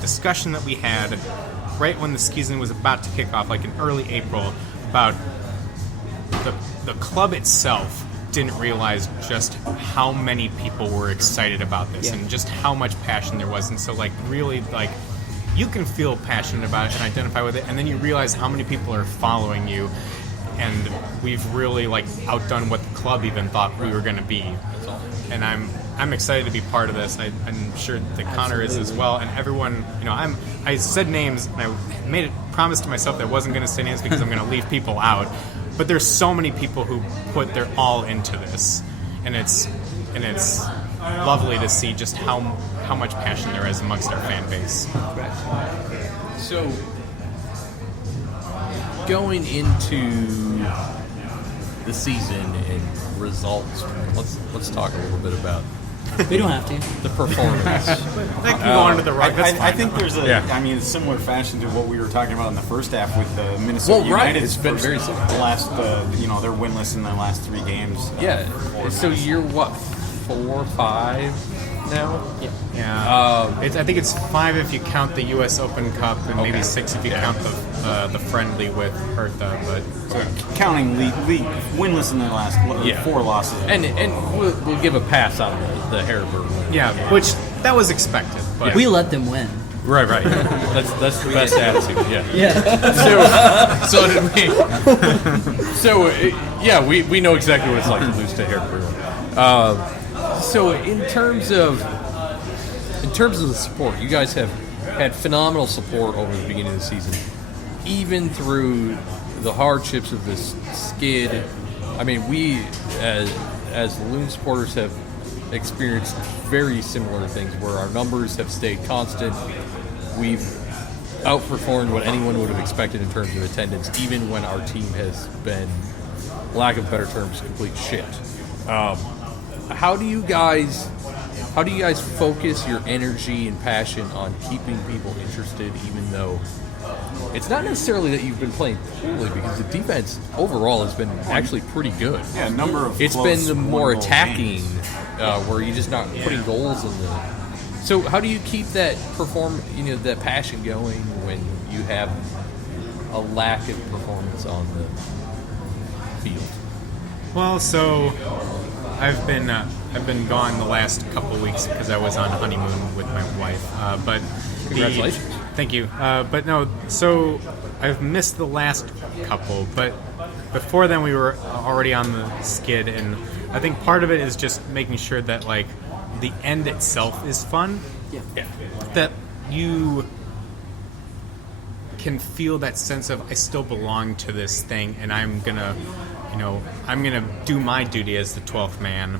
discussion that we had right when the season was about to kick off, like in early April, about the club itself didn't realize just how many people were excited about this and just how much passion there was. And so, like, really, like, you can feel passionate about it and identify with it, and then you realize how many people are following you, and we've really, like, outdone what the club even thought we were going to be. And I'm excited to be part of this. I'm sure that Connor is as well, and everyone. You know, I said names, and I made a promise to myself that I wasn't going to say names because I'm going to leave people out. But there's so many people who put their all into this, and it's lovely to see just how much passion there is amongst our fan base. So, going into the season and results, let's talk a little bit about. We don't have to. The performance. That can go under the rug. I think there's a similar fashion to what we were talking about in the first half with the Minnesota United. It's been very similar. The last, they're winless in their last 3 games. So you're what, 4 or 5 now? Yeah. I think it's 5 if you count the U.S. Open Cup, and maybe 6 if you count the friendly with Hertha. But counting league winless in their last 4 losses. And we'll give a pass on the Harrisburg win. Yeah, which that was expected. But we let them win. Right. That's the best attitude. Yeah. So did we. So we know exactly what it's like to lose to Harrisburg. So in terms of the support, you guys have had phenomenal support over the beginning of the season, even through the hardships of this skid. I mean, we as Loon supporters have experienced very similar things where our numbers have stayed constant. We've outperformed what anyone would have expected in terms of attendance, even when our team has been, lack of better terms, complete shit. How do you guys focus your energy and passion on keeping people interested, even though it's not necessarily that you've been playing poorly, because the defense overall has been actually pretty good. Yeah, a number of it's been the more attacking, where you're just not putting goals in the. So how do you keep that that passion going when you have a lack of performance on the field? Well, so I've been gone the last couple of weeks because I was on honeymoon with my wife. But congratulations. Thank you. But no, so I've missed the last couple, but before then we were already on the skid, and I think part of it is just making sure that, like, the end itself is fun. Yeah. That you can feel that sense of, I still belong to this thing, and I'm gonna do my duty as the 12th man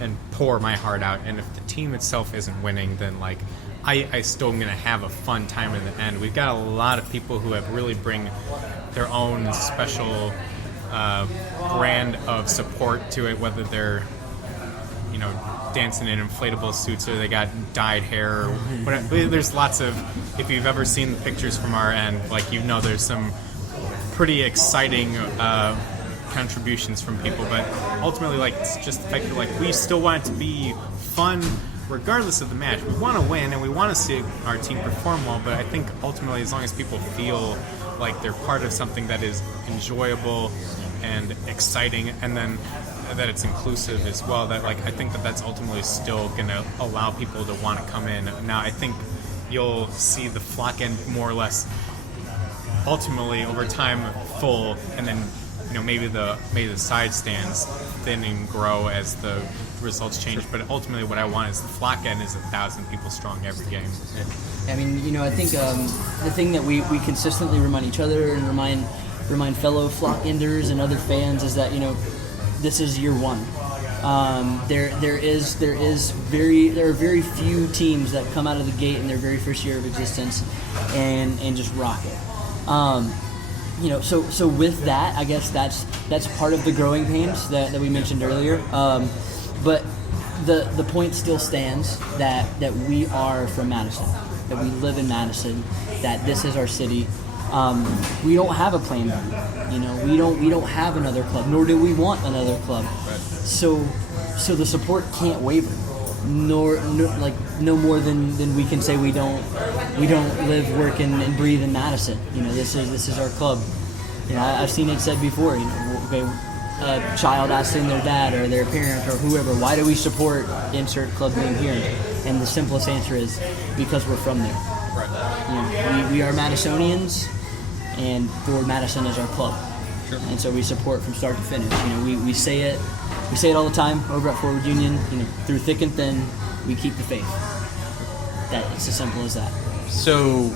and pour my heart out. And if the team itself isn't winning, then, like, I still am gonna have a fun time in the end. We've got a lot of people who have really bring their own special brand of support to it, whether they're dancing in inflatable suits or they got dyed hair or whatever. There's lots of, if you've ever seen the pictures from our end, like, there's some pretty exciting contributions from people. But ultimately, like, it's just the fact that, like, we still want it to be fun regardless of the match. We want to win and we want to see our team perform well, but I think ultimately, as long as people feel like they're part of something that is enjoyable and exciting, and then that it's inclusive as well, that, like, I think that that's ultimately still going to allow people to want to come in. Now, I think you'll see the Flock end more or less ultimately over time full, and then maybe the side stands thin and grow as the results change. But ultimately, what I want is the Flock end is 1,000 people strong every game. I mean, I think the thing that we consistently remind each other and remind fellow Flock enders and other fans is that this is year one. There are very few teams that come out of the gate in their very first year of existence and just rock it. So with that, I guess that's part of the growing pains that we mentioned earlier. But the point still stands that we are from Madison, that we live in Madison, that this is our city. We don't have a plan B. We don't have another club, nor do we want another club. Right. So the support can't waver. no more than we can say we don't live, work, and breathe in Madison. You know, this is our club. You know, I've seen it said before. You know, okay, a child asking their dad or their parent or whoever, why do we support insert club name here? And the simplest answer is because we're from there. Right. You know, we are Madisonians, and Forward Madison is our club. Sure. And so we support from start to finish. You know, we say it all the time over at Forward Union. You know, through thick and thin, we keep the faith. It's as simple as that. So,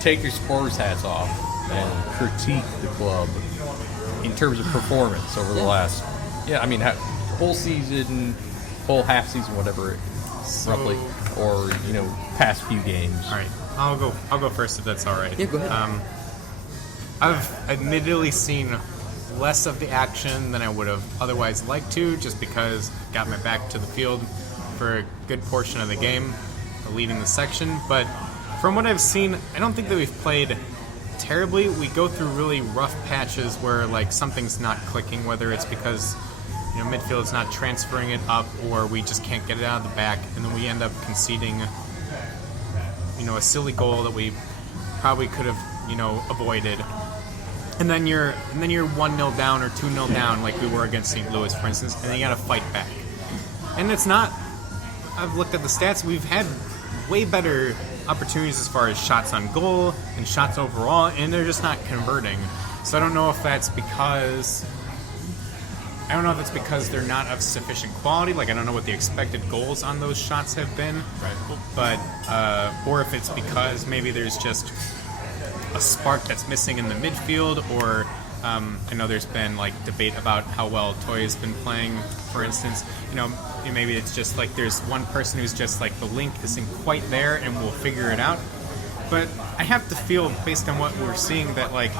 take your supporters' hats off and critique the club in terms of performance over the last, whole season, whole half season, whatever, roughly, or past few games. All right, I'll go first if that's all right. Yeah, go ahead. I've admittedly seen less of the action than I would have otherwise liked to, just because I got my back to the field for a good portion of the game, leading the section. But from what I've seen, I don't think that we've played terribly. We go through really rough patches where like something's not clicking, whether it's because midfield's not transferring it up or we just can't get it out of the back, and then we end up conceding a silly goal that we probably could have avoided. And then you're 1-0 down or 2-0 down, like we were against St. Louis, for instance, and then you got to fight back. And it's not. I've looked at the stats. We've had way better opportunities as far as shots on goal and shots overall, and they're just not converting. So I don't know if that's because they're not of sufficient quality. Like, I don't know what the expected goals on those shots have been. Right. But or if it's because maybe there's just a spark that's missing in the midfield, or I know there's been like debate about how well Toya's been playing, for instance. Maybe it's just like there's one person who's just like the link isn't quite there, and we'll figure it out. But I have to feel, based on what we're seeing, that like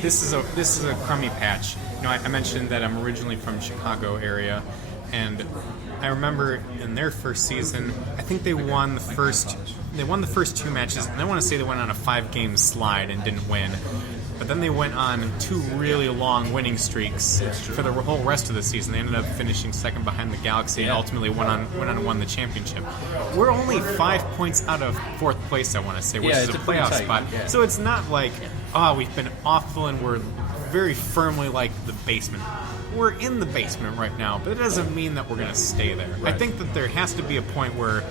this is a crummy patch. I mentioned that I'm originally from Chicago area, and I remember in their first season, I think they won the first 2 matches, and I want to say they went on a 5-game slide and didn't win. But then they went on 2 really long winning streaks for the whole rest of the season. They ended up finishing second behind the Galaxy and ultimately went on and won the championship. We're only 5 points out of 4th place, I want to say, which is a playoff spot. Yeah. So it's not like, we've been awful and we're very firmly like the basement. We're in the basement right now, but it doesn't mean that we're going to stay there. Right. I think that there has to be a point where,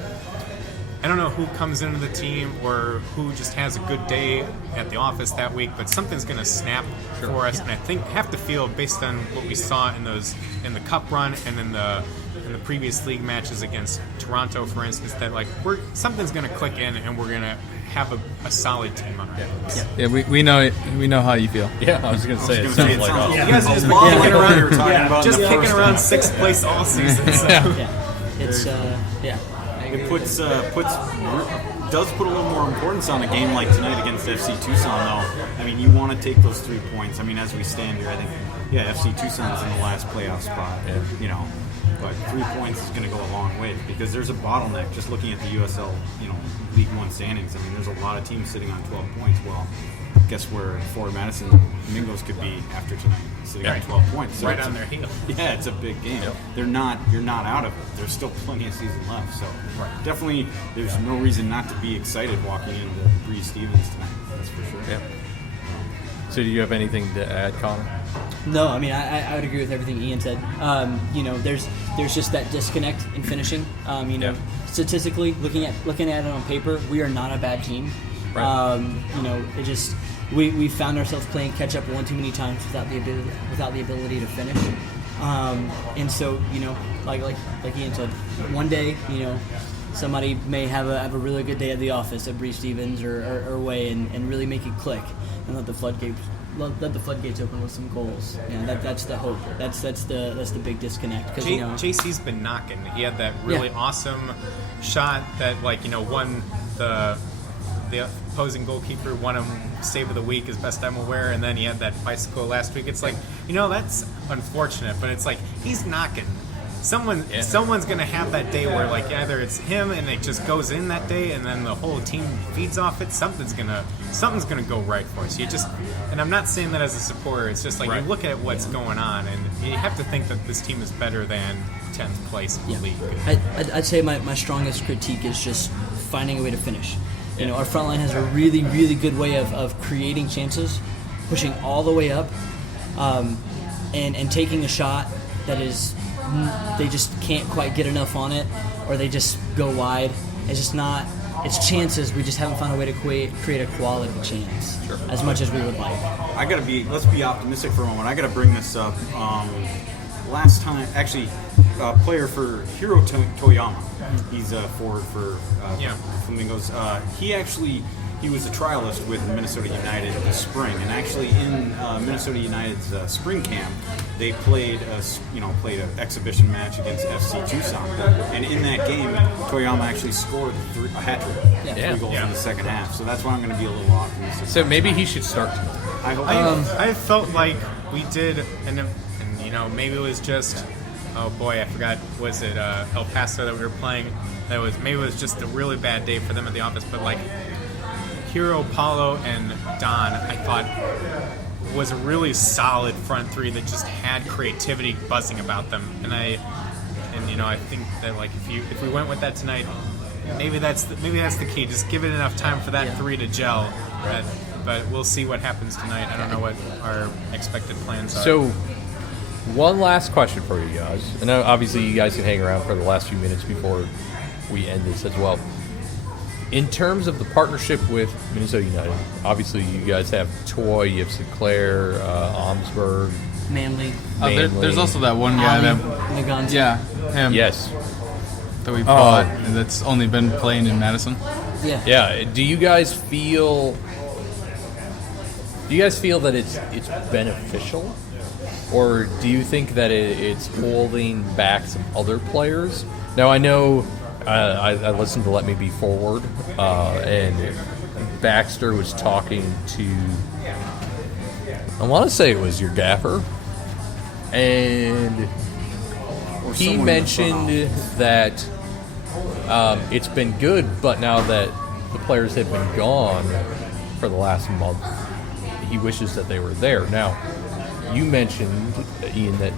I don't know who comes into the team or who just has a good day at the office that week, but something's going to snap for us. And I have to feel, based on what we saw in the cup run and in the previous league matches against Toronto, for instance, that like something's going to click in and we're going to have a solid team on our hands. Yeah, we know how you feel. Yeah, I was going to say it sounds like you guys have just been kicking around, kicking around 6th place all season. So. It's It does put a little more importance on a game like tonight against FC Tucson, though. I mean, you want to take those 3 points. I mean, as we stand here, I think, FC Tucson's in the last playoff spot. Yeah. But 3 points is going to go a long way because there's a bottleneck. Just looking at the USL, League One standings. I mean, there's a lot of teams sitting on 12 points. Well, guess where Forward Madison Mingos could be after tonight, sitting on 12 points. So right on their heel. Yeah, it's a big game. Yep. You're not out of it. There's still plenty of season left. So definitely, there's no reason not to be excited walking into Bree Stevens tonight. That's for sure. Yeah. So do you have anything to add, Connor? No, I mean I would agree with everything Ian said. There's just that disconnect in finishing. Statistically, looking at it on paper, we are not a bad team. Right. It just we found ourselves playing catch up one too many times without the ability to finish. And so like Ian said, one day somebody may have a really good day at the office at Bree Stevens or away and really make it click and let the floodgates open with some goals. That's the hope. That's the big disconnect. Because JC's been knocking. He had that really awesome shot that won the opposing goalkeeper won him save of the week as best I'm aware, and then he had that bicycle last week. It's like that's unfortunate, but it's like he's knocking. someone's gonna have that day where like either it's him and it just goes in that day, and then the whole team feeds off it. Something's gonna go right for us. And I'm not saying that as a supporter. It's just like you look at what's going on, and you have to think that this team is better than 10th place in the league. I'd say my strongest critique is just finding a way to finish. You know, our front line has a really, really good way of creating chances, pushing all the way up, and taking a shot that is, they just can't quite get enough on it, or they just go wide. It's just not, it's chances. We just haven't found a way to create a quality chance as much as we would like. Let's be optimistic for a moment. I got to bring this up. Last time, actually, player for Hiro Toyama. He's a forward for Flamingos. He was a trialist with Minnesota United this spring, and actually in Minnesota United's spring camp, they played an exhibition match against FC Tucson, and in that game, Toyama actually scored a hat trick, 3 goals in the second half. So that's why I'm going to be a little optimistic. So maybe he should start. I hope. I felt like we did, and maybe it was just. Oh boy, I forgot. Was it El Paso that we were playing? Maybe it was just a really bad day for them at the office. But like Hiro, Paulo, and Don, I thought was a really solid front three that just had creativity buzzing about them. And I think that like if we went with that tonight, maybe that's the key. Just give it enough time for that three to gel. Right? But we'll see what happens tonight. I don't know what our expected plans are. So. One last question for you guys, and obviously you guys can hang around for the last few minutes before we end this as well. In terms of the partnership with Minnesota United, obviously you guys have Toy, you have Sinclair, Omsberg, Manley. There's also that one guy Naganzi. Yeah, him. Yes. That we bought, and that's only been playing in Madison. Yeah. Yeah. Do you guys feel that it's beneficial? Or do you think that it's holding back some other players? Now, I know I listened to Let Me Be Forward, and Baxter was talking to, I want to say it was your gaffer, and he mentioned that it's been good, but now that the players have been gone for the last month, he wishes that they were there. Now, you mentioned, Ian, that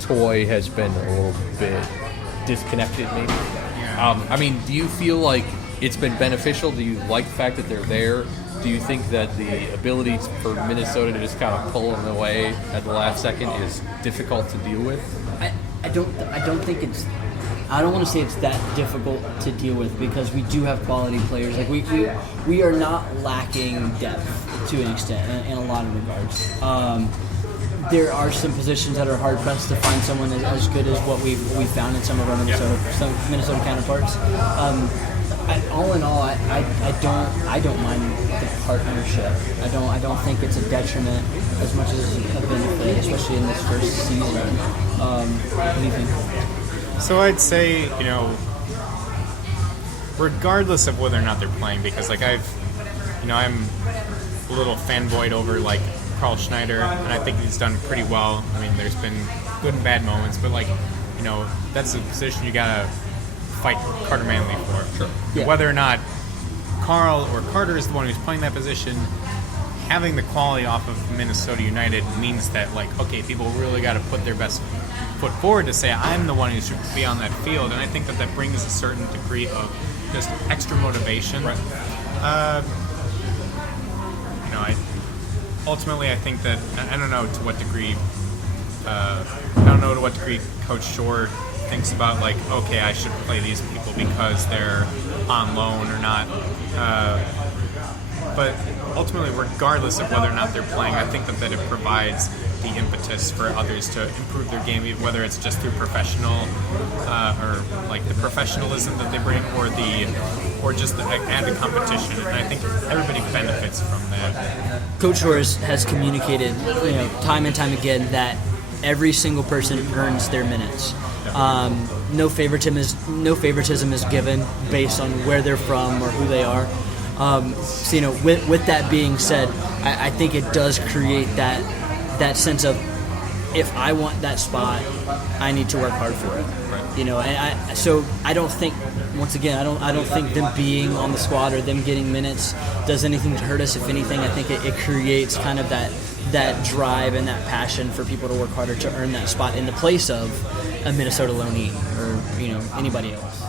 Toy has been a little bit disconnected, maybe. Yeah. I mean, do you feel like it's been beneficial? Do you like the fact that they're there? Do you think that the ability for Minnesota to just kind of pull them away at the last second is difficult to deal with? I don't think it's. I don't want to say it's that difficult to deal with, because we do have quality players. Like we are not lacking depth to an extent in a lot of regards. There are some positions that are hard pressed to find someone as good as what we found in some of our Minnesota counterparts. All in all, I don't mind the partnership. I don't think it's a detriment as much as a benefit, especially in this first season. What do you think? So I'd say, regardless of whether or not they're playing, because like I'm a little fanboyed over like Carl Schneider, and I think he's done pretty well. I mean, there's been good and bad moments, but like, that's a position you gotta fight Carter Manley for. Sure. Yeah. Whether or not Carl or Carter is the one who's playing that position, having the quality off of Minnesota United means that like, okay, people really got to put their best foot forward to say I'm the one who should be on that field, and I think that brings a certain degree of just extra motivation. Right. Ultimately, I think that I don't know to what degree Coach Shore thinks about like, okay, I should play these people because they're on loan or not. But ultimately, regardless of whether or not they're playing, I think that it provides the impetus for others to improve their game, whether it's just through professional or like the professionalism that they bring, or just the added competition. And I think everybody benefits from that. Coach Shore has communicated, time and time again that every single person earns their minutes. No favoritism is given based on where they're from or who they are. With that being said, I think it does create that sense of if I want that spot, I need to work hard for it. Right. You know, and so I don't think, once again, I don't think them being on the squad or them getting minutes does anything to hurt us. If anything, I think it creates kind of that drive and that passion for people to work harder to earn that spot in the place of a Minnesota Looney or, you know, anybody else.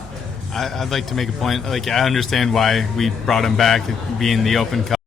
I'd like to make a point. Like, I understand why we brought him back, being the Open Cup.